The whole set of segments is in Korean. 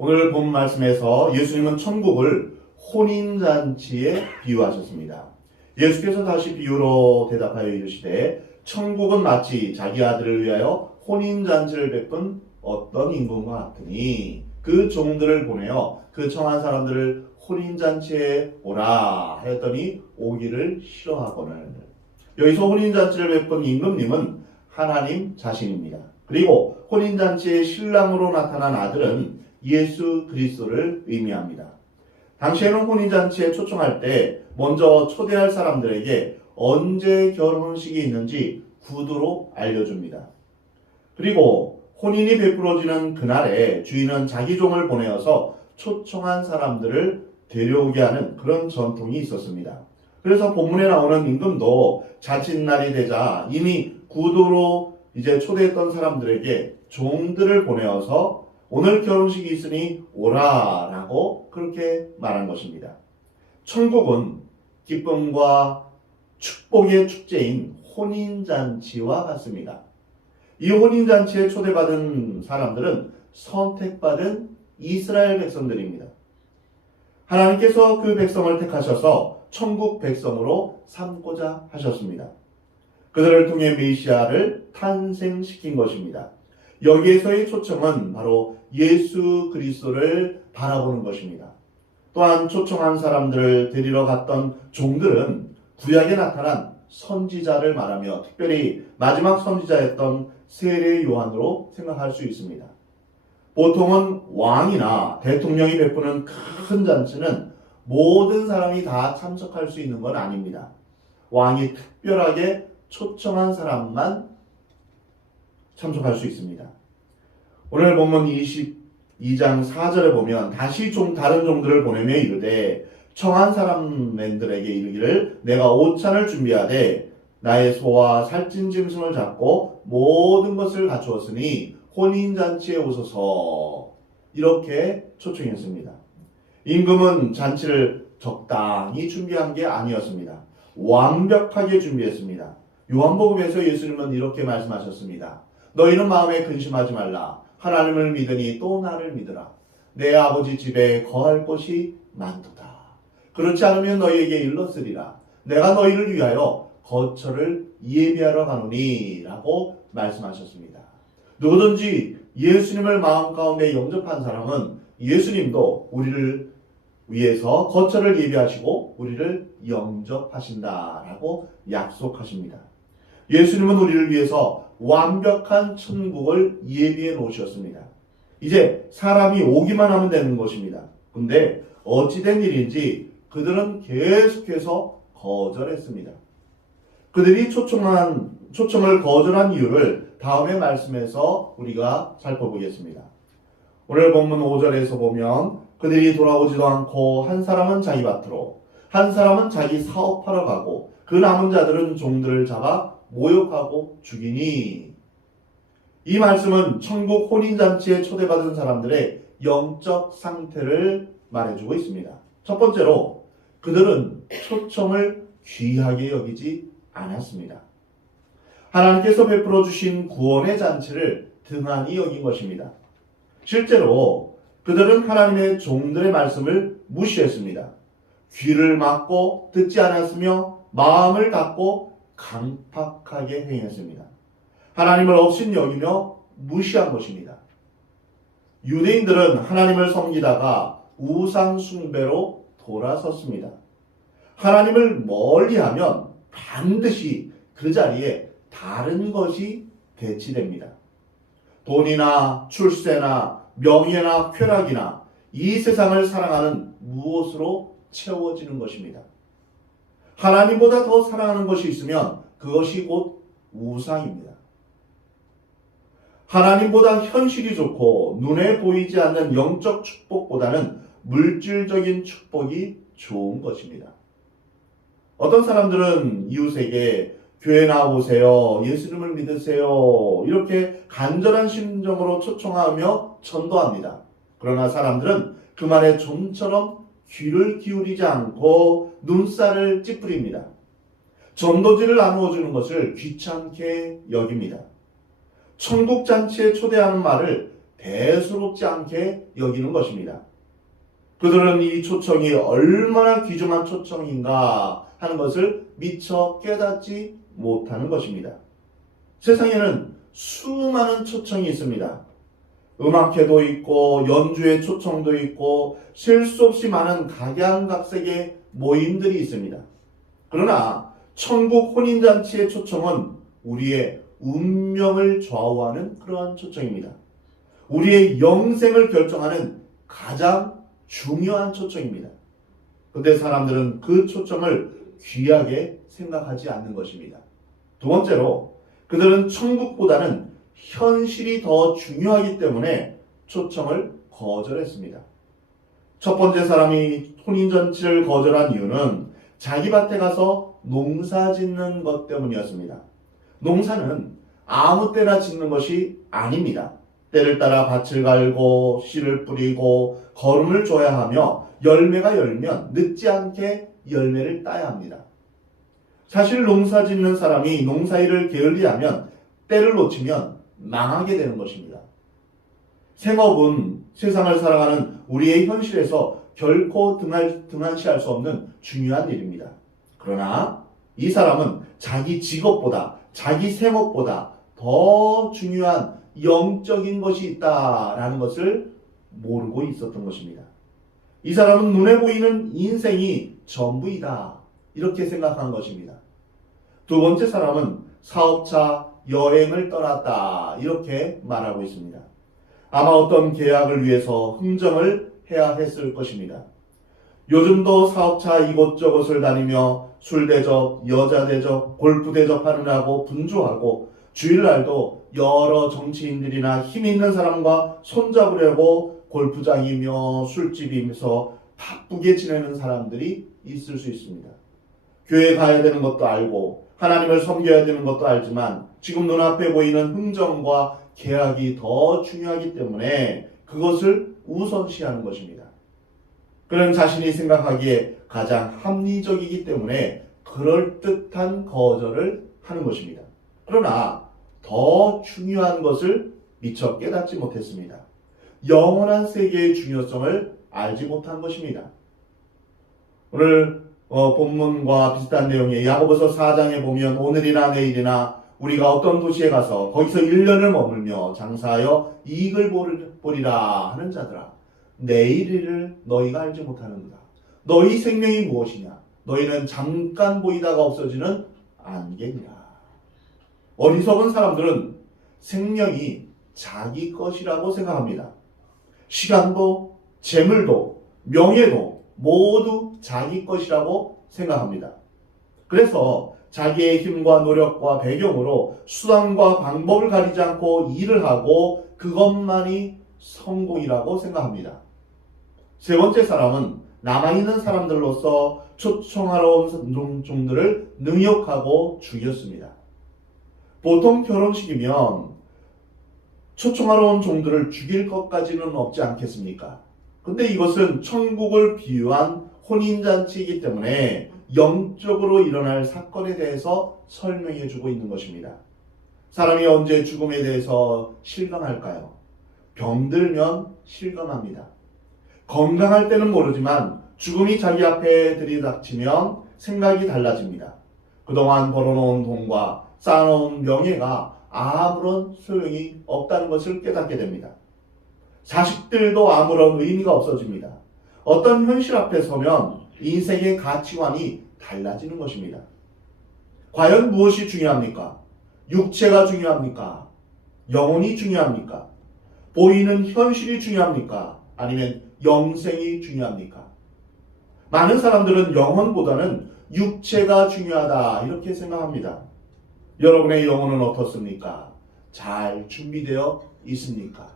오늘 본 말씀에서 예수님은 천국을 혼인잔치에 비유하셨습니다. 예수께서 다시 비유로 대답하여 이르시되 천국은 마치 자기 아들을 위하여 혼인잔치를 베푼 어떤 임금과 같으니 그 종들을 보내어 그 청한 사람들을 혼인잔치에 오라 하였더니 오기를 싫어하거늘. 여기서 혼인잔치를 베푼 임금님은 하나님 자신입니다. 그리고 혼인잔치의 신랑으로 나타난 아들은 예수 그리스도를 의미합니다. 당시에는 혼인잔치에 초청할 때 먼저 초대할 사람들에게 언제 결혼식이 있는지 구두로 알려줍니다. 그리고 혼인이 베풀어지는 그날에 주인은 자기 종을 보내어서 초청한 사람들을 데려오게 하는 그런 전통이 있었습니다. 그래서 본문에 나오는 임금도 자칫날이 되자 이미 구두로 초대했던 사람들에게 종들을 보내어서 오늘 결혼식이 있으니 오라라고 그렇게 말한 것입니다. 천국은 기쁨과 축복의 축제인 혼인잔치와 같습니다. 이 혼인잔치에 초대받은 사람들은 선택받은 이스라엘 백성들입니다. 하나님께서 그 백성을 택하셔서 천국 백성으로 삼고자 하셨습니다. 그들을 통해 메시아를 탄생시킨 것입니다. 여기에서의 초청은 바로 예수 그리스도를 바라보는 것입니다. 또한 초청한 사람들을 데리러 갔던 종들은 구약에 나타난 선지자를 말하며 특별히 마지막 선지자였던 세례 요한으로 생각할 수 있습니다. 보통은 왕이나 대통령이 베푸는 큰 잔치는 모든 사람이 다 참석할 수 있는 건 아닙니다. 왕이 특별하게 초청한 사람만 참석할 수 있습니다. 오늘 본문 22장 4절에 보면 다시 다른 종들을 보내며 이르되 청한 사람들에게 이르기를 내가 오찬을 준비하되 나의 소와 살찐 짐승을 잡고 모든 것을 갖추었으니 혼인잔치에 오소서 이렇게 초청했습니다. 임금은 잔치를 적당히 준비한 게 아니었습니다. 완벽하게 준비했습니다. 요한복음에서 예수님은 이렇게 말씀하셨습니다. 너희는 마음에 근심하지 말라. 하나님을 믿으니 또 나를 믿으라. 내 아버지 집에 거할 곳이 많도다. 그렇지 않으면 너희에게 일렀으리라. 내가 너희를 위하여 거처를 예비하러 가노니 라고 말씀하셨습니다. 누구든지 예수님을 마음 가운데 영접한 사람은 예수님도 우리를 위해서 거처를 예비하시고 우리를 영접하신다라고 약속하십니다. 예수님은 우리를 위해서 완벽한 천국을 예비해 놓으셨습니다. 이제 사람이 오기만 하면 되는 것입니다. 근데 어찌된 일인지 그들은 계속해서 거절했습니다. 그들이 초청을 거절한 이유를 다음의 말씀에서 우리가 살펴보겠습니다. 오늘 본문 5절에서 보면 그들이 돌아오지도 않고 한 사람은 자기 밭으로 한 사람은 자기 사업하러 가고 그 남은 자들은 종들을 잡아 모욕하고 죽이니. 이 말씀은 천국 혼인잔치에 초대받은 사람들의 영적 상태를 말해주고 있습니다. 첫 번째로 그들은 초청을 귀하게 여기지 않았습니다. 하나님께서 베풀어 주신 구원의 잔치를 등한히 여긴 것입니다. 실제로 그들은 하나님의 종들의 말씀을 무시했습니다. 귀를 막고 듣지 않았으며 마음을 닫고 강팍하게 행했습니다. 하나님을 없인 여기며 무시한 것입니다. 유대인들은 하나님을 섬기다가 우상 숭배로 돌아섰습니다. 하나님을 멀리하면 반드시 그 자리에 다른 것이 대치됩니다. 돈이나 출세나 명예나 쾌락이나 이 세상을 사랑하는 무엇으로 채워지는 것입니다. 하나님보다 더 사랑하는 것이 있으면 그것이 곧 우상입니다. 하나님보다 현실이 좋고 눈에 보이지 않는 영적 축복보다는 물질적인 축복이 좋은 것입니다. 어떤 사람들은 이웃에게 교회 나와보세요, 예수님을 믿으세요 이렇게 간절한 심정으로 초청하며 전도합니다. 그러나 사람들은 그 말에 좀처럼 귀를 기울이지 않고 눈살을 찌푸립니다. 전도지를 나누어 주는 것을 귀찮게 여깁니다. 천국잔치에 초대하는 말을 대수롭지 않게 여기는 것입니다. 그들은 이 초청이 얼마나 귀중한 초청인가 하는 것을 미처 깨닫지 못하는 것입니다. 세상에는 수많은 초청이 있습니다. 음악회도 있고 연주회 초청도 있고 셀 수 없이 많은 각양각색의 모임들이 있습니다. 그러나 천국 혼인잔치의 초청은 우리의 운명을 좌우하는 그러한 초청입니다. 우리의 영생을 결정하는 가장 중요한 초청입니다. 그런데 사람들은 그 초청을 귀하게 생각하지 않는 것입니다. 두 번째로 그들은 천국보다는 현실이 더 중요하기 때문에 초청을 거절했습니다. 첫 번째 사람이 혼인잔치를 거절한 이유는 자기 밭에 가서 농사 짓는 것 때문이었습니다. 농사는 아무 때나 짓는 것이 아닙니다. 때를 따라 밭을 갈고 씨를 뿌리고 거름을 줘야 하며 열매가 열면 늦지 않게 열매를 따야 합니다. 사실 농사 짓는 사람이 농사일을 게을리하면 때를 놓치면 망하게 되는 것입니다. 생업은 세상을 살아가는 우리의 현실에서 결코 등한시할 수 없는 중요한 일입니다. 그러나 이 사람은 자기 직업보다 자기 생업보다 더 중요한 영적인 것이 있다라는 것을 모르고 있었던 것입니다. 이 사람은 눈에 보이는 인생이 전부이다 이렇게 생각한 것입니다. 두 번째 사람은 사업차 여행을 떠났다 이렇게 말하고 있습니다. 아마 어떤 계약을 위해서 흥정을 해야 했을 것입니다. 요즘도 사업차 이곳저곳을 다니며 술 대접, 여자 대접, 골프 대접하느라고 분주하고 주일날도 여러 정치인들이나 힘 있는 사람과 손잡으려고 골프장이며 술집이면서 바쁘게 지내는 사람들이 있을 수 있습니다. 교회 가야 되는 것도 알고 하나님을 섬겨야 되는 것도 알지만 지금 눈앞에 보이는 흥정과 계약이 더 중요하기 때문에 그것을 우선시하는 것입니다. 그는 자신이 생각하기에 가장 합리적이기 때문에 그럴듯한 거절을 하는 것입니다. 그러나 더 중요한 것을 미처 깨닫지 못했습니다. 영원한 세계의 중요성을 알지 못한 것입니다. 오늘 본문과 비슷한 내용의 야고보서 4장에 보면 오늘이나 내일이나 우리가 어떤 도시에 가서 거기서 1년을 머물며 장사하여 이익을 보리라 하는 자들아 내일을 너희가 알지 못하는구나. 너희 생명이 무엇이냐? 너희는 잠깐 보이다가 없어지는 안개니라. 어리석은 사람들은 생명이 자기 것이라고 생각합니다. 시간도 재물도 명예도 모두 자기 것이라고 생각합니다. 그래서 자기의 힘과 노력과 배경으로 수단과 방법을 가리지 않고 일을 하고 그것만이 성공이라고 생각합니다. 세 번째 사람은 남아있는 사람들로서 초청하러 온 종들을 능욕하고 죽였습니다. 보통 결혼식이면 초청하러 온 종들을 죽일 것까지는 없지 않겠습니까? 근데 이것은 천국을 비유한 혼인잔치이기 때문에 영적으로 일어날 사건에 대해서 설명해 주고 있는 것입니다. 사람이 언제 죽음에 대해서 실감할까요? 병들면 실감합니다. 건강할 때는 모르지만 죽음이 자기 앞에 들이닥치면 생각이 달라집니다. 그동안 벌어놓은 돈과 쌓아놓은 명예가 아무런 소용이 없다는 것을 깨닫게 됩니다. 자식들도 아무런 의미가 없어집니다. 어떤 현실 앞에 서면 인생의 가치관이 달라지는 것입니다. 과연 무엇이 중요합니까? 육체가 중요합니까? 영혼이 중요합니까? 보이는 현실이 중요합니까? 아니면 영생이 중요합니까? 많은 사람들은 영혼보다는 육체가 중요하다 이렇게 생각합니다. 여러분의 영혼은 어떻습니까? 잘 준비되어 있습니까?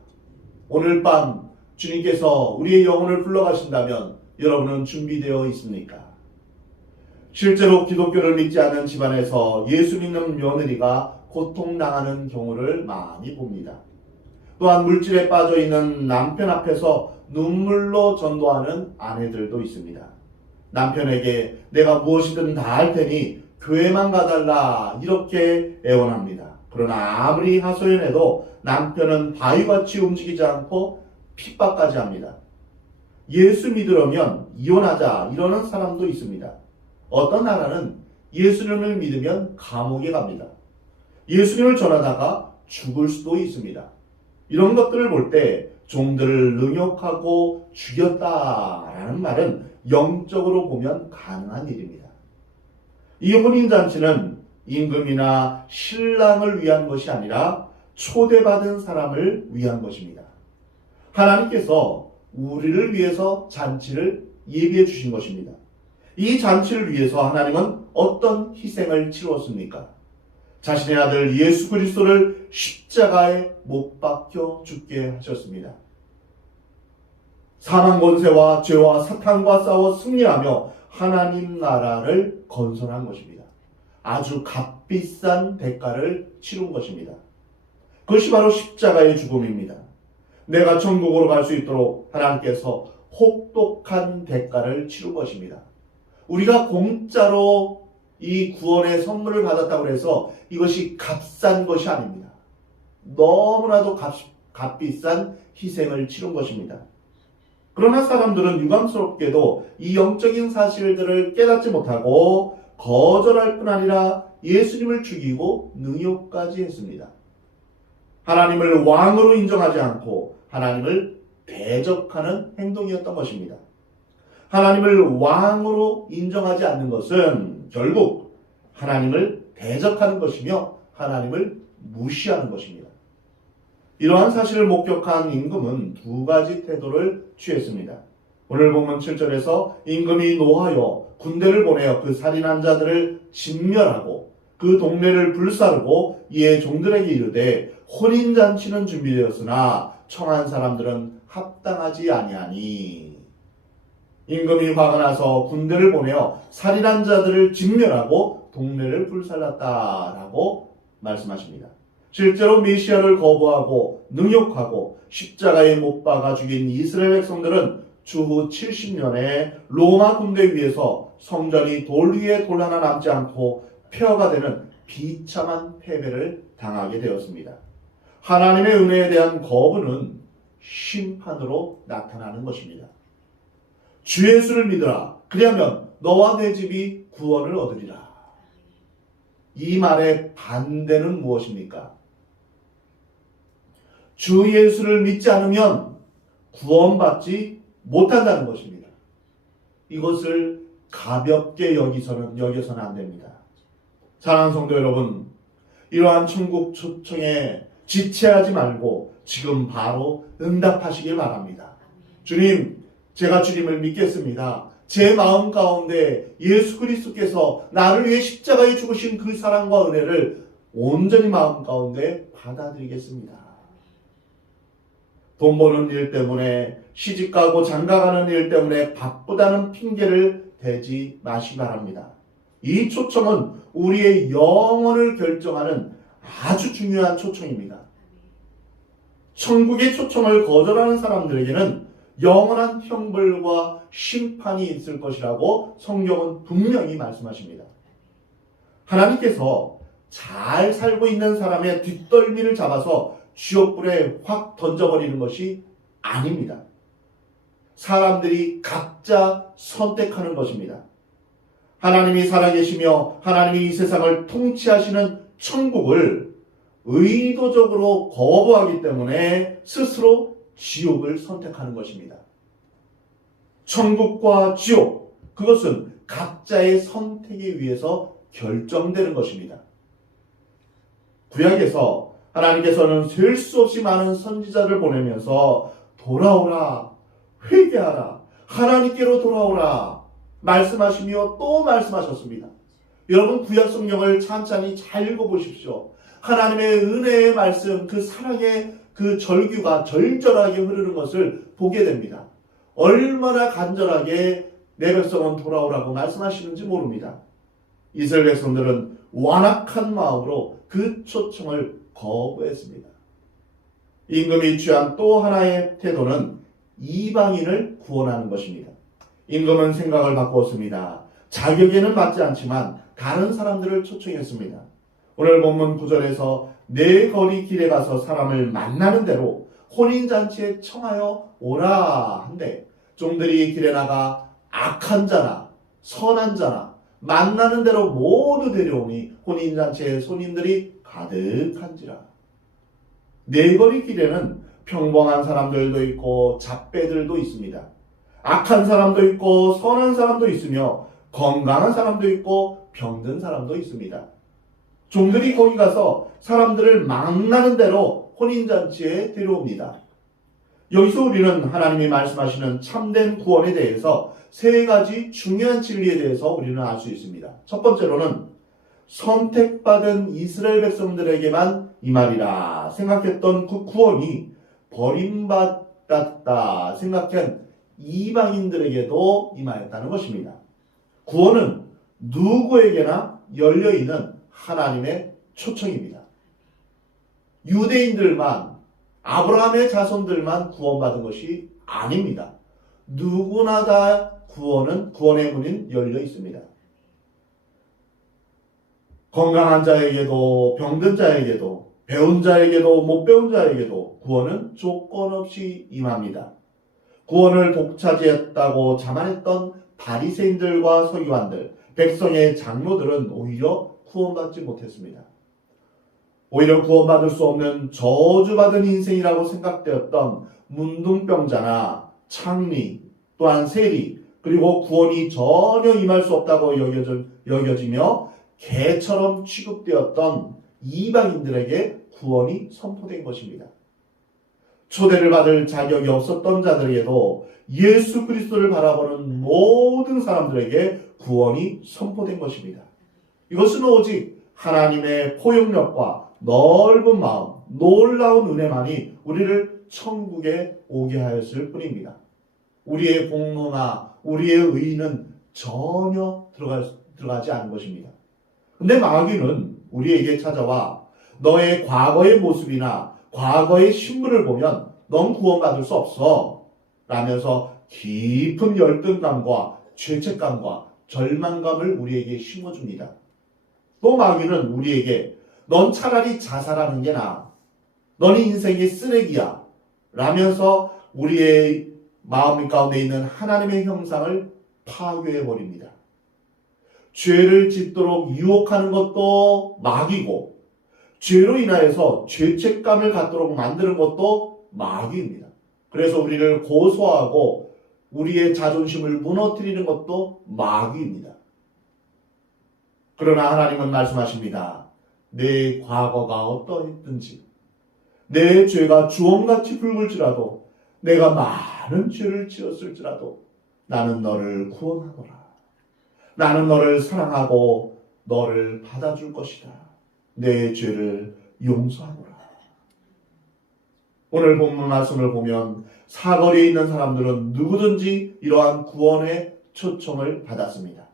오늘 밤 주님께서 우리의 영혼을 불러가신다면 여러분은 준비되어 있습니까? 실제로 기독교를 믿지 않는 집안에서 예수 믿는 며느리가 고통당하는 경우를 많이 봅니다. 또한 물질에 빠져있는 남편 앞에서 눈물로 전도하는 아내들도 있습니다. 남편에게 내가 무엇이든 다 할 테니 교회만 가달라 이렇게 애원합니다. 그러나 아무리 하소연해도 남편은 바위같이 움직이지 않고 핍박까지 합니다. 예수 믿으려면 이혼하자 이러는 사람도 있습니다. 어떤 나라는 예수님을 믿으면 감옥에 갑니다. 예수님을 전하다가 죽을 수도 있습니다. 이런 것들을 볼 때 종들을 능욕하고 죽였다라는 말은 영적으로 보면 가능한 일입니다. 이 혼인잔치는 임금이나 신랑을 위한 것이 아니라 초대받은 사람을 위한 것입니다. 하나님께서 우리를 위해서 잔치를 예비해 주신 것입니다. 이 잔치를 위해서 하나님은 어떤 희생을 치루었습니까? 자신의 아들 예수 그리스도를 십자가에 못 박혀 죽게 하셨습니다. 사망 권세와 죄와 사탄과 싸워 승리하며 하나님 나라를 건설한 것입니다. 아주 값비싼 대가를 치룬 것입니다. 그것이 바로 십자가의 죽음입니다. 내가 천국으로 갈 수 있도록 하나님께서 혹독한 대가를 치룬 것입니다. 우리가 공짜로 이 구원의 선물을 받았다고 해서 이것이 값싼 것이 아닙니다. 너무나도 값비싼 희생을 치른 것입니다. 그러나 사람들은 유감스럽게도 이 영적인 사실들을 깨닫지 못하고 거절할 뿐 아니라 예수님을 죽이고 능욕까지 했습니다. 하나님을 왕으로 인정하지 않고 하나님을 대적하는 행동이었던 것입니다. 하나님을 왕으로 인정하지 않는 것은 결국 하나님을 대적하는 것이며 하나님을 무시하는 것입니다. 이러한 사실을 목격한 임금은 두 가지 태도를 취했습니다. 오늘 본문 7절에서 임금이 노하여 군대를 보내어 그 살인한 자들을 진멸하고 그 동네를 불사르고 이에 종들에게 이르되 혼인잔치는 준비되었으나 청한 사람들은 합당하지 아니하니. 임금이 화가 나서 군대를 보내어 살인한 자들을 진멸하고 동네를 불살랐다라고 말씀하십니다. 실제로 메시아를 거부하고 능욕하고 십자가에 못 박아 죽인 이스라엘 백성들은 주후 70년에 로마 군대 위에서 성전이 돌 위에 돌 하나 남지 않고 폐허가 되는 비참한 패배를 당하게 되었습니다. 하나님의 은혜에 대한 거부는 심판으로 나타나는 것입니다. 주 예수를 믿으라. 그리하면 너와 내 집이 구원을 얻으리라. 이 말의 반대는 무엇입니까? 주 예수를 믿지 않으면 구원받지 못한다는 것입니다. 이것을 가볍게 여기서는 안 됩니다. 사랑하는 성도 여러분, 이러한 천국 초청에 지체하지 말고 지금 바로 응답하시길 바랍니다. 주님, 제가 주님을 믿겠습니다. 제 마음 가운데 예수 그리스도께서 나를 위해 십자가에 죽으신 그 사랑과 은혜를 온전히 마음 가운데 받아들이겠습니다. 돈 버는 일 때문에 시집가고 장가가는 일 때문에 바쁘다는 핑계를 대지 마시기 바랍니다. 이 초청은 우리의 영혼을 결정하는 아주 중요한 초청입니다. 천국의 초청을 거절하는 사람들에게는 영원한 형벌과 심판이 있을 것이라고 성경은 분명히 말씀하십니다. 하나님께서 잘 살고 있는 사람의 뒷덜미를 잡아서 지옥불에 확 던져버리는 것이 아닙니다. 사람들이 각자 선택하는 것입니다. 하나님이 살아계시며 하나님이 이 세상을 통치하시는 천국을 의도적으로 거부하기 때문에 스스로 지옥을 선택하는 것입니다. 천국과 지옥, 그것은 각자의 선택에 의해서 결정되는 것입니다. 구약에서 하나님께서는 셀 수 없이 많은 선지자를 보내면서 돌아오라, 회개하라, 하나님께로 돌아오라 말씀하시며 또 말씀하셨습니다. 여러분, 구약 성경을 찬찬히 잘 읽어보십시오. 하나님의 은혜의 말씀, 그 사랑의 그 절규가 절절하게 흐르는 것을 보게 됩니다. 얼마나 간절하게 내 백성은 돌아오라고 말씀하시는지 모릅니다. 이스라엘 백성들은 완악한 마음으로 그 초청을 거부했습니다. 임금이 취한 또 하나의 태도는 이방인을 구원하는 것입니다. 임금은 생각을 바꾸었습니다. 자격에는 맞지 않지만 다른 사람들을 초청했습니다. 오늘 본문 9절에서 내 거리 길에 가서 사람을 만나는 대로 혼인잔치에 청하여 오라 한데, 종들이 길에 나가 악한 자나 선한 자나 만나는 대로 모두 데려오니 혼인잔치에 손님들이 가득한지라. 내 거리 길에는 평범한 사람들도 있고 잡배들도 있습니다. 악한 사람도 있고 선한 사람도 있으며 건강한 사람도 있고 병든 사람도 있습니다. 종들이 거기 가서 사람들을 만나는 대로 혼인잔치에 데려옵니다. 여기서 우리는 하나님이 말씀하시는 참된 구원에 대해서 세 가지 중요한 진리에 대해서 우리는 알 수 있습니다. 첫 번째로는 선택받은 이스라엘 백성들에게만 임하리라 생각했던 그 구원이 버림받았다 생각한 이방인들에게도 임하였다는 것입니다. 구원은 누구에게나 열려있는 하나님의 초청입니다. 유대인들만, 아브라함의 자손들만 구원받은 것이 아닙니다. 누구나 다 구원의 문은 열려 있습니다. 건강한 자에게도 병든 자에게도 배운 자에게도 못 배운 자에게도 구원은 조건 없이 임합니다. 구원을 독차지했다고 자만했던 바리새인들과 서기관들, 백성의 장로들은 오히려 구원받지 못했습니다. 오히려 구원받을 수 없는 저주받은 인생이라고 생각되었던 문둥병자나 창리, 또한 세리, 그리고 구원이 전혀 임할 수 없다고 여겨지며 개처럼 취급되었던 이방인들에게 구원이 선포된 것입니다. 초대를 받을 자격이 없었던 자들에게도 예수 그리스도를 바라보는 모든 사람들에게 구원이 선포된 것입니다. 이것은 오직 하나님의 포용력과 넓은 마음, 놀라운 은혜만이 우리를 천국에 오게 하였을 뿐입니다. 우리의 공로나 우리의 의의는 전혀 들어가지 않은 것입니다. 근데 마귀는 우리에게 찾아와 너의 과거의 모습이나 과거의 신분을 보면 넌 구원받을 수 없어 라면서 깊은 열등감과 죄책감과 절망감을 우리에게 심어줍니다. 또 마귀는 우리에게 넌 차라리 자살하는 게 나아. 넌 인생의 쓰레기야. 라면서 우리의 마음 가운데 있는 하나님의 형상을 파괴해버립니다. 죄를 짓도록 유혹하는 것도 마귀고, 죄로 인하여서 죄책감을 갖도록 만드는 것도 마귀입니다. 그래서 우리를 고소하고 우리의 자존심을 무너뜨리는 것도 마귀입니다. 그러나 하나님은 말씀하십니다. 내 과거가 어떠했든지, 내 죄가 주홍같이 붉을지라도, 내가 많은 죄를 지었을지라도 나는 너를 구원하노라. 나는 너를 사랑하고 너를 받아줄 것이다. 내 죄를 용서하노라. 오늘 본문 말씀을 보면 사거리에 있는 사람들은 누구든지 이러한 구원의 초청을 받았습니다.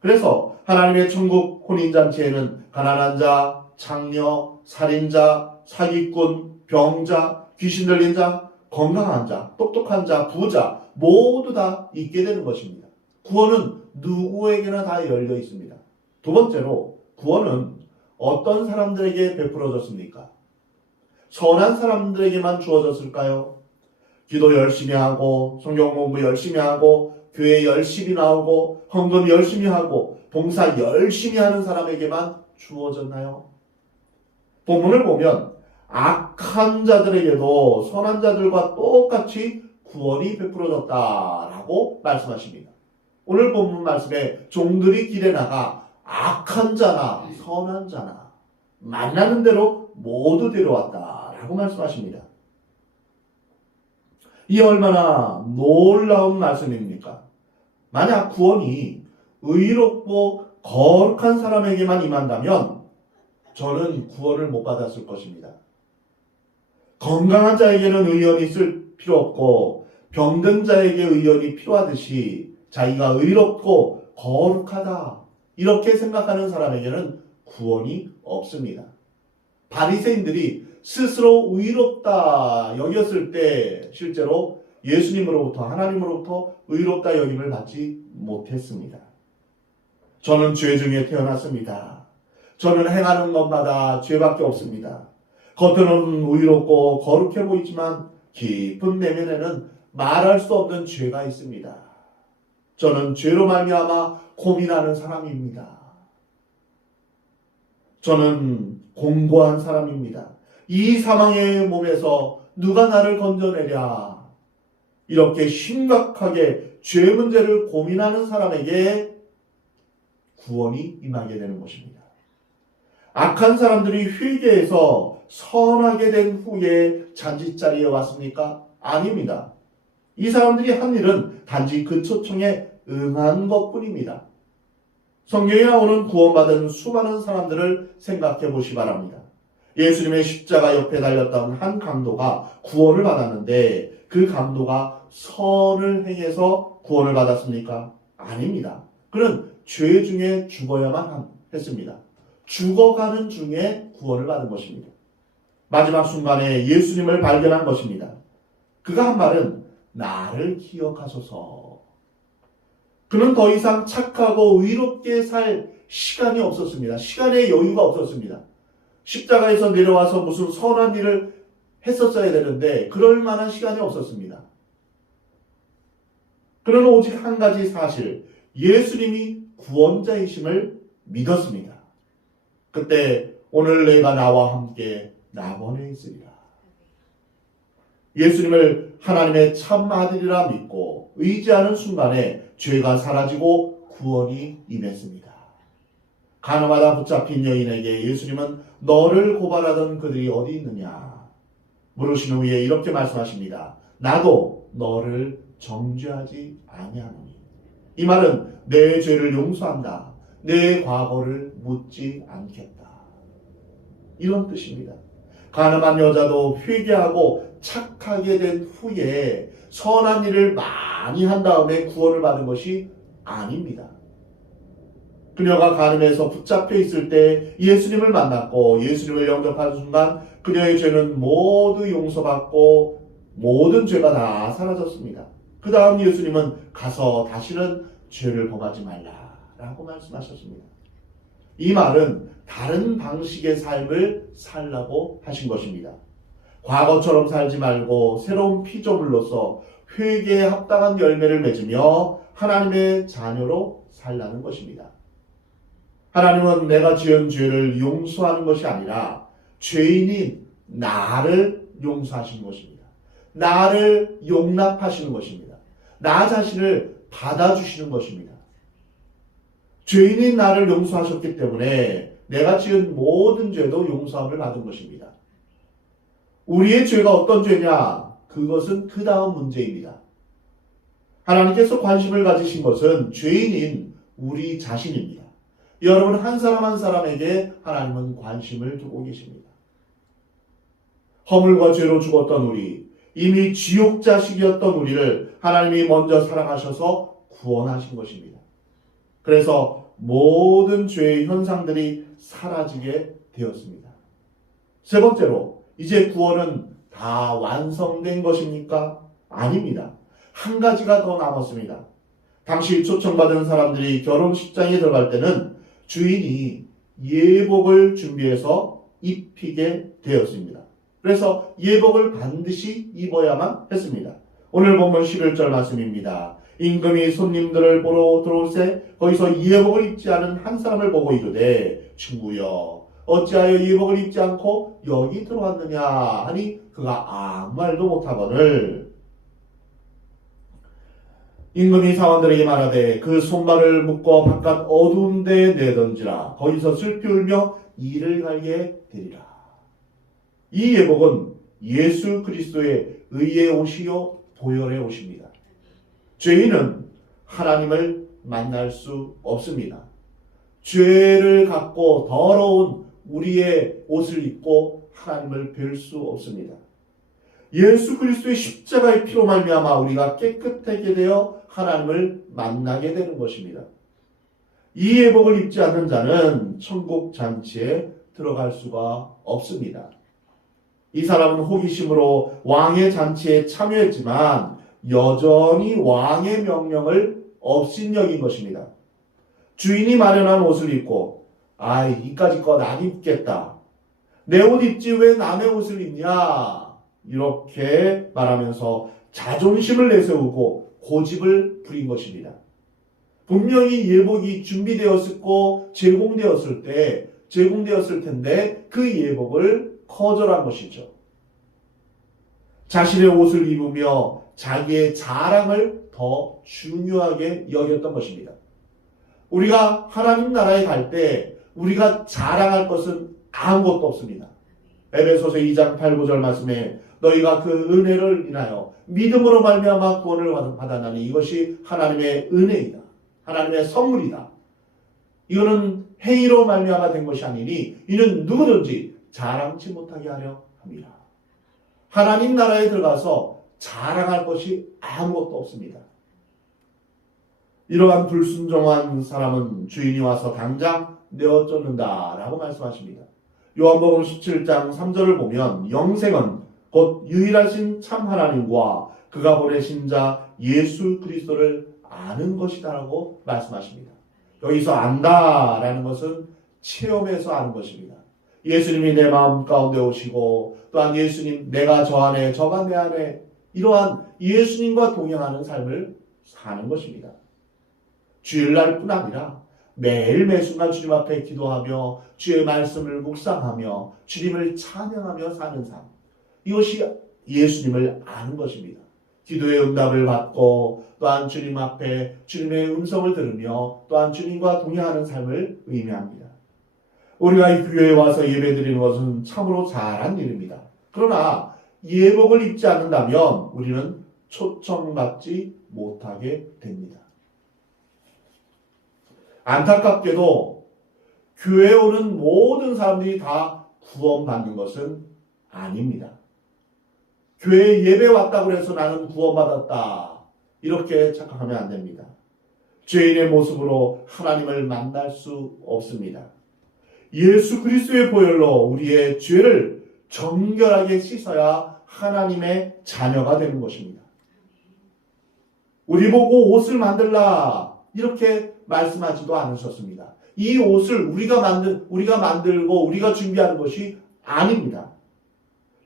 그래서 하나님의 천국 혼인잔치에는 가난한 자, 창녀, 살인자, 사기꾼, 병자, 귀신 들린 자, 건강한 자, 똑똑한 자, 부자 모두 다 있게 되는 것입니다. 구원은 누구에게나 다 열려 있습니다. 두 번째로 구원은 어떤 사람들에게 베풀어졌습니까? 선한 사람들에게만 주어졌을까요? 기도 열심히 하고 성경 공부 열심히 하고 교회 열심히 나오고 헌금 열심히 하고 봉사 열심히 하는 사람에게만 주어졌나요? 본문을 보면 악한 자들에게도 선한 자들과 똑같이 구원이 베풀어졌다라고 말씀하십니다. 오늘 본문 말씀에 종들이 길에 나가 악한 자나 선한 자나 만나는 대로 모두 데려왔다라고 말씀하십니다. 이 얼마나 놀라운 말씀입니까? 만약 구원이 의롭고 거룩한 사람에게만 임한다면 저는 구원을 못 받았을 것입니다. 건강한 자에게는 의원이 있을 필요 없고 병든 자에게 의원이 필요하듯이 자기가 의롭고 거룩하다 이렇게 생각하는 사람에게는 구원이 없습니다. 바리새인들이 스스로 의롭다 여겼을 때 실제로 예수님으로부터 하나님으로부터 의롭다 여김을 받지 못했습니다. 저는 죄 중에 태어났습니다. 저는 행하는 것마다 죄밖에 없습니다. 겉으로는 의롭고 거룩해 보이지만 깊은 내면에는 말할 수 없는 죄가 있습니다. 저는 죄로 말미암아 고민하는 사람입니다. 저는 공고한 사람입니다. 이 사망의 몸에서 누가 나를 건져내랴. 이렇게 심각하게 죄 문제를 고민하는 사람에게 구원이 임하게 되는 것입니다. 악한 사람들이 회개해서 선하게 된 후에 잔치자리에 왔습니까? 아닙니다. 이 사람들이 한 일은 단지 그 초청에 응한 것뿐입니다. 성경에 나오는 구원받은 수많은 사람들을 생각해 보시 바랍니다. 예수님의 십자가 옆에 달렸던 한 강도가 구원을 받았는데 그 강도가 선을 행해서 구원을 받았습니까? 아닙니다. 그는 죄 중에 죽어야만 했습니다. 죽어가는 중에 구원을 받은 것입니다. 마지막 순간에 예수님을 발견한 것입니다. 그가 한 말은 나를 기억하소서. 그는 더 이상 착하고 의롭게 살 시간이 없었습니다. 시간의 여유가 없었습니다. 십자가에서 내려와서 무슨 선한 일을 했었어야 되는데 그럴 만한 시간이 없었습니다. 그는 오직 한 가지 사실, 예수님이 구원자이심을 믿었습니다. 그때 오늘 내가 나와 함께 낙원에 있으리라. 예수님을 하나님의 참 아들이라 믿고 의지하는 순간에 죄가 사라지고 구원이 임했습니다. 가나마다 붙잡힌 여인에게 예수님은 너를 고발하던 그들이 어디 있느냐 물으신 후에 이렇게 말씀하십니다. 나도 너를 정죄하지 아니하노니. 이 말은 내 죄를 용서한다. 내 과거를 묻지 않겠다. 이런 뜻입니다. 가늠한 여자도 회개하고 착하게 된 후에 선한 일을 많이 한 다음에 구원을 받은 것이 아닙니다. 그녀가 가늠해서 붙잡혀 있을 때 예수님을 만났고 예수님을 영접하는 순간 그녀의 죄는 모두 용서받고 모든 죄가 다 사라졌습니다. 그 다음 예수님은 가서 다시는 죄를 범하지 말라라고 말씀하셨습니다. 이 말은 다른 방식의 삶을 살라고 하신 것입니다. 과거처럼 살지 말고 새로운 피조물로서 회개에 합당한 열매를 맺으며 하나님의 자녀로 살라는 것입니다. 하나님은 내가 지은 죄를 용서하는 것이 아니라 죄인인 나를 용서하시는 것입니다. 나를 용납하시는 것입니다. 나 자신을 받아주시는 것입니다. 죄인인 나를 용서하셨기 때문에 내가 지은 모든 죄도 용서함을 받은 것입니다. 우리의 죄가 어떤 죄냐? 그것은 그 다음 문제입니다. 하나님께서 관심을 가지신 것은 죄인인 우리 자신입니다. 여러분 한 사람 한 사람에게 하나님은 관심을 두고 계십니다. 허물과 죄로 죽었던 우리, 이미 지옥 자식이었던 우리를 하나님이 먼저 사랑하셔서 구원하신 것입니다. 그래서 모든 죄의 현상들이 사라지게 되었습니다. 세 번째로, 이제 구원은 다 완성된 것입니까? 아닙니다. 한 가지가 더 남았습니다. 당시 초청받은 사람들이 결혼식장에 들어갈 때는 주인이 예복을 준비해서 입히게 되었습니다. 그래서 예복을 반드시 입어야만 했습니다. 오늘 본문 11절 말씀입니다. 임금이 손님들을 보러 들어올세 거기서 예복을 입지 않은 한 사람을 보고 이르되 친구여 어찌하여 예복을 입지 않고 여기 들어왔느냐 하니 그가 아무 말도 못하거늘 임금이 사원들에게 말하되 그 손발을 묶어 바깥 어두운 데에 내던지라 거기서 슬피 울며 이를 갈게 되리라. 이 예복은 예수 그리스도의 의의 옷이요 보혈의 옷입니다. 죄인은 하나님을 만날 수 없습니다. 죄를 갖고 더러운 우리의 옷을 입고 하나님을 뵐 수 없습니다. 예수 그리스도의 십자가의 피로 말미암아 우리가 깨끗하게 되어 하나님을 만나게 되는 것입니다. 이 예복을 입지 않는 자는 천국 잔치에 들어갈 수가 없습니다. 이 사람은 호기심으로 왕의 잔치에 참여했지만 여전히 왕의 명령을 업신여긴 것입니다. 주인이 마련한 옷을 입고 이까짓 것 안 입겠다. 내 옷 입지 왜 남의 옷을 입냐? 이렇게 말하면서 자존심을 내세우고 고집을 부린 것입니다. 분명히 예복이 준비되었고 제공되었을 텐데 그 예복을 거절한 것이죠. 자신의 옷을 입으며 자기의 자랑을 더 중요하게 여겼던 것입니다. 우리가 하나님 나라에 갈 때 우리가 자랑할 것은 아무것도 없습니다. 에베소서 2장 8, 9절 말씀에 너희가 그 은혜를 인하여 믿음으로 말미암아 구원을 받았나니 이것이 하나님의 은혜이다. 하나님의 선물이다. 이거는 행위로 말미암아 된 것이 아니니 이는 누구든지 자랑치 못하게 하려 합니다. 하나님 나라에 들어가서 자랑할 것이 아무것도 없습니다. 이러한 불순종한 사람은 주인이 와서 당장 내어 쫓는다라고 말씀하십니다. 요한복음 17장 3절을 보면 영생은 곧 유일하신 참 하나님과 그가 보내신 자 예수 그리스도를 아는 것이다라고 말씀하십니다. 여기서 안다라는 것은 체험해서 아는 것입니다. 예수님이 내 마음 가운데 오시고 또한 예수님 내가 저 안에 저가 내 안에 이러한 예수님과 동행하는 삶을 사는 것입니다. 주일날뿐 아니라 매일 매순간 주님 앞에 기도하며 주의 말씀을 묵상하며 주님을 찬양하며 사는 삶. 이것이 예수님을 아는 것입니다. 기도의 응답을 받고 또한 주님 앞에 주님의 음성을 들으며 또한 주님과 동행하는 삶을 의미합니다. 우리가 이 교회에 와서 예배드리는 것은 참으로 잘한 일입니다. 그러나 예복을 입지 않는다면 우리는 초청받지 못하게 됩니다. 안타깝게도 교회에 오는 모든 사람들이 다 구원받는 것은 아닙니다. 교회에 예배 왔다고 해서 나는 구원받았다. 이렇게 착각하면 안 됩니다. 죄인의 모습으로 하나님을 만날 수 없습니다. 예수 그리스도의 보혈로 우리의 죄를 정결하게 씻어야 하나님의 자녀가 되는 것입니다. 우리 보고 옷을 만들라 이렇게 말씀하지도 않으셨습니다. 이 옷을 우리가 만들고 우리가 준비하는 것이 아닙니다.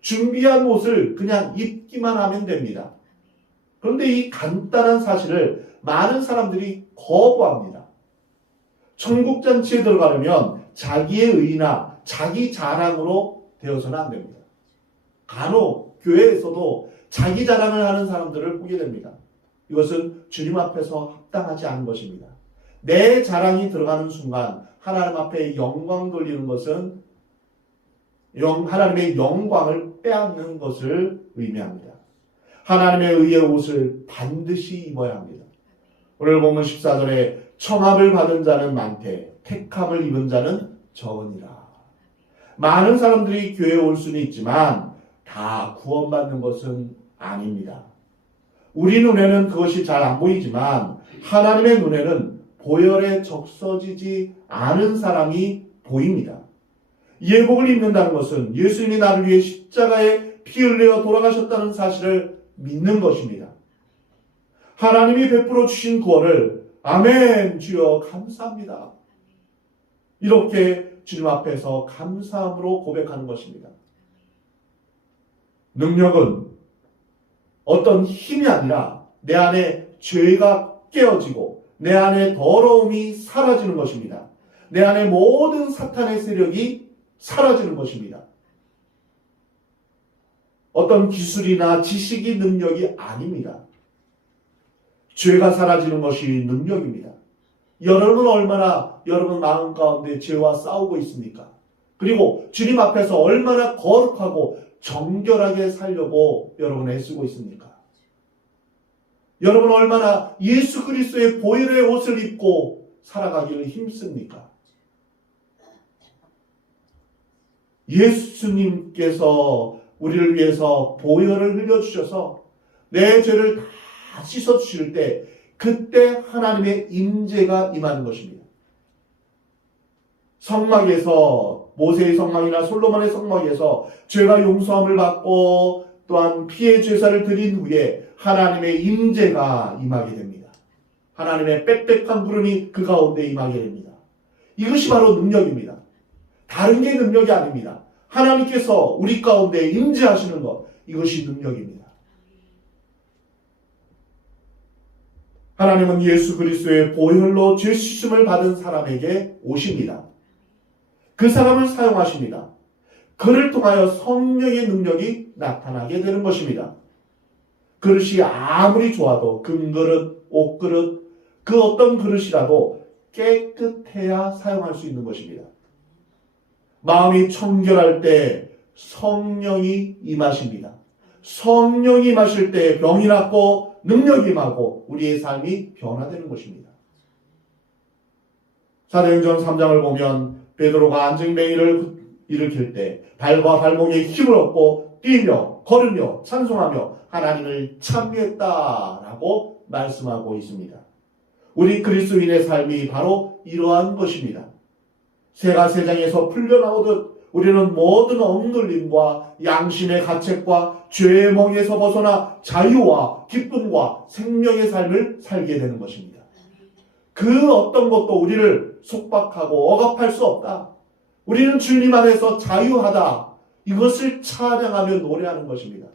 준비한 옷을 그냥 입기만 하면 됩니다. 그런데 이 간단한 사실을 많은 사람들이 거부합니다. 천국잔치에 들어가려면 자기의 의나 자기 자랑으로 되어서는 안 됩니다. 간혹 교회에서도 자기 자랑을 하는 사람들을 보게 됩니다. 이것은 주님 앞에서 합당하지 않은 것입니다. 내 자랑이 들어가는 순간 하나님 앞에 영광 돌리는 것은 하나님의 영광을 빼앗는 것을 의미합니다. 하나님의 의의 옷을 반드시 입어야 합니다. 오늘 보면 14절에 청함을 받은 자는 많되 택함을 입은 자는 적으니라. 많은 사람들이 교회에 올 수는 있지만 다 구원받는 것은 아닙니다. 우리 눈에는 그것이 잘 안 보이지만 하나님의 눈에는 보혈에 적셔지지 않은 사람이 보입니다. 예복을 입는다는 것은 예수님이 나를 위해 십자가에 피 흘려 돌아가셨다는 사실을 믿는 것입니다. 하나님이 베풀어 주신 구원을 아멘 주여 감사합니다. 이렇게 주님 앞에서 감사함으로 고백하는 것입니다. 능력은 어떤 힘이 아니라 내 안에 죄가 깨어지고 내 안에 더러움이 사라지는 것입니다. 내 안에 모든 사탄의 세력이 사라지는 것입니다. 어떤 기술이나 지식이 능력이 아닙니다. 죄가 사라지는 것이 능력입니다. 여러분 마음 가운데 죄와 싸우고 있습니까? 그리고 주님 앞에서 얼마나 거룩하고 정결하게 살려고 여러분 애쓰고 있습니까? 여러분 얼마나 예수 그리스도의 보혈의 옷을 입고 살아가기를 힘씁니까? 예수님께서 우리를 위해서 보혈을 흘려주셔서 내 죄를 다 씻어주실 때 그때 하나님의 임재가 임하는 것입니다. 성막에서 모세의 성막이나 솔로몬의 성막에서 죄가 용서함을 받고 또한 피의 제사를 드린 후에 하나님의 임재가 임하게 됩니다. 하나님의 빽빽한 구름이 그 가운데 임하게 됩니다. 이것이 바로 능력입니다. 다른 게 능력이 아닙니다. 하나님께서 우리 가운데 임재하시는 것, 이것이 능력입니다. 하나님은 예수 그리스도의 보혈로 죄 씻음을 받은 사람에게 오십니다. 그 사람을 사용하십니다. 그를 통하여 성령의 능력이 나타나게 되는 것입니다. 그릇이 아무리 좋아도 금그릇, 옷그릇, 그 어떤 그릇이라도 깨끗해야 사용할 수 있는 것입니다. 마음이 청결할 때 성령이 임하십니다. 성령이 임하실 때 병이 낫고 능력이 임하고 우리의 삶이 변화되는 것입니다. 사도행전 3장을 보면 베드로가 안증뱅이를 일으킬 때 발과 발목에 힘을 얻고 뛰며 걸으며 찬송하며 하나님을 찬미했다라고 말씀하고 있습니다. 우리 그리스도인의 삶이 바로 이러한 것입니다. 새가 새장에서 풀려나오듯 우리는 모든 억눌림과 양심의 가책과 죄의 멍에서 벗어나 자유와 기쁨과 생명의 삶을 살게 되는 것입니다. 그 어떤 것도 우리를 속박하고 억압할 수 없다. 우리는 주님 안에서 자유하다. 이것을 찬양하며 노래하는 것입니다.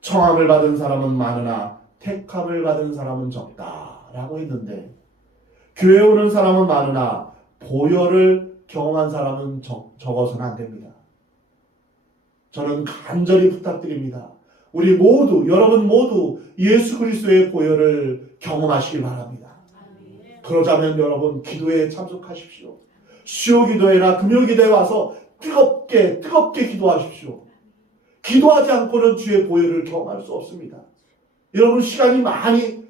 청함을 받은 사람은 많으나 택함을 받은 사람은 적다라고 했는데, 교회 오는 사람은 많으나 보혈을 경험한 사람은 적어서는 안 됩니다. 저는 간절히 부탁드립니다. 우리 모두, 여러분 모두 예수 그리스도의 보혈을 경험하시길 바랍니다. 그러자면 여러분 기도에 참석하십시오. 수요 기도회나 금요 기도에 와서 뜨겁게 기도하십시오. 기도하지 않고는 주의 보혈을 경험할 수 없습니다. 여러분 시간이 많이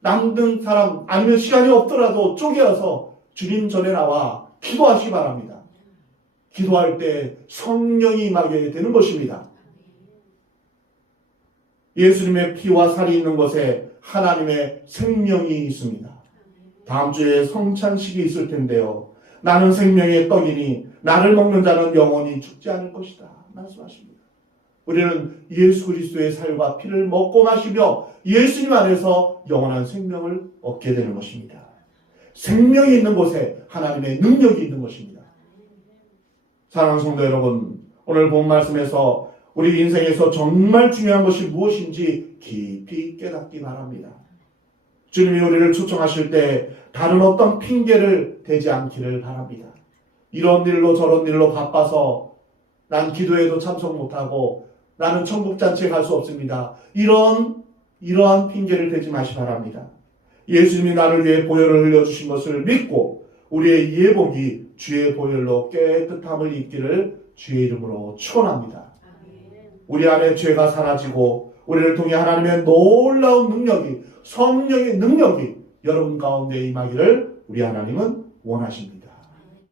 남는 사람, 아니면 시간이 없더라도 쪼개어서 주님 전에 나와 기도하시기 바랍니다. 기도할 때 성령이 임하게 되는 것입니다. 예수님의 피와 살이 있는 것에 하나님의 생명이 있습니다. 다음 주에 성찬식이 있을 텐데요. 나는 생명의 떡이니 나를 먹는 자는 영원히 죽지 않을 것이다 말씀하십니다. 우리는 예수 그리스도의 살과 피를 먹고 마시며 예수님 안에서 영원한 생명을 얻게 되는 것입니다. 생명이 있는 곳에 하나님의 능력이 있는 것입니다. 사랑하는 성도 여러분, 오늘 본 말씀에서 우리 인생에서 정말 중요한 것이 무엇인지 깊이 깨닫기 바랍니다. 주님이 우리를 초청하실 때 다른 어떤 핑계를 대지 않기를 바랍니다. 이런 일로 저런 일로 바빠서 난 기도에도 참석 못하고 나는 천국잔치에 갈 수 없습니다. 이러한 핑계를 대지 마시 바랍니다. 예수님이 나를 위해 보혈을 흘려주신 것을 믿고 우리의 예복이 주의 보혈로 깨끗함을 입기를 주의 이름으로 축원합니다. 우리 안에 죄가 사라지고 우리를 통해 하나님의 놀라운 능력이, 성령의 능력이 여러분 가운데 임하기를 우리 하나님은 원하십니다.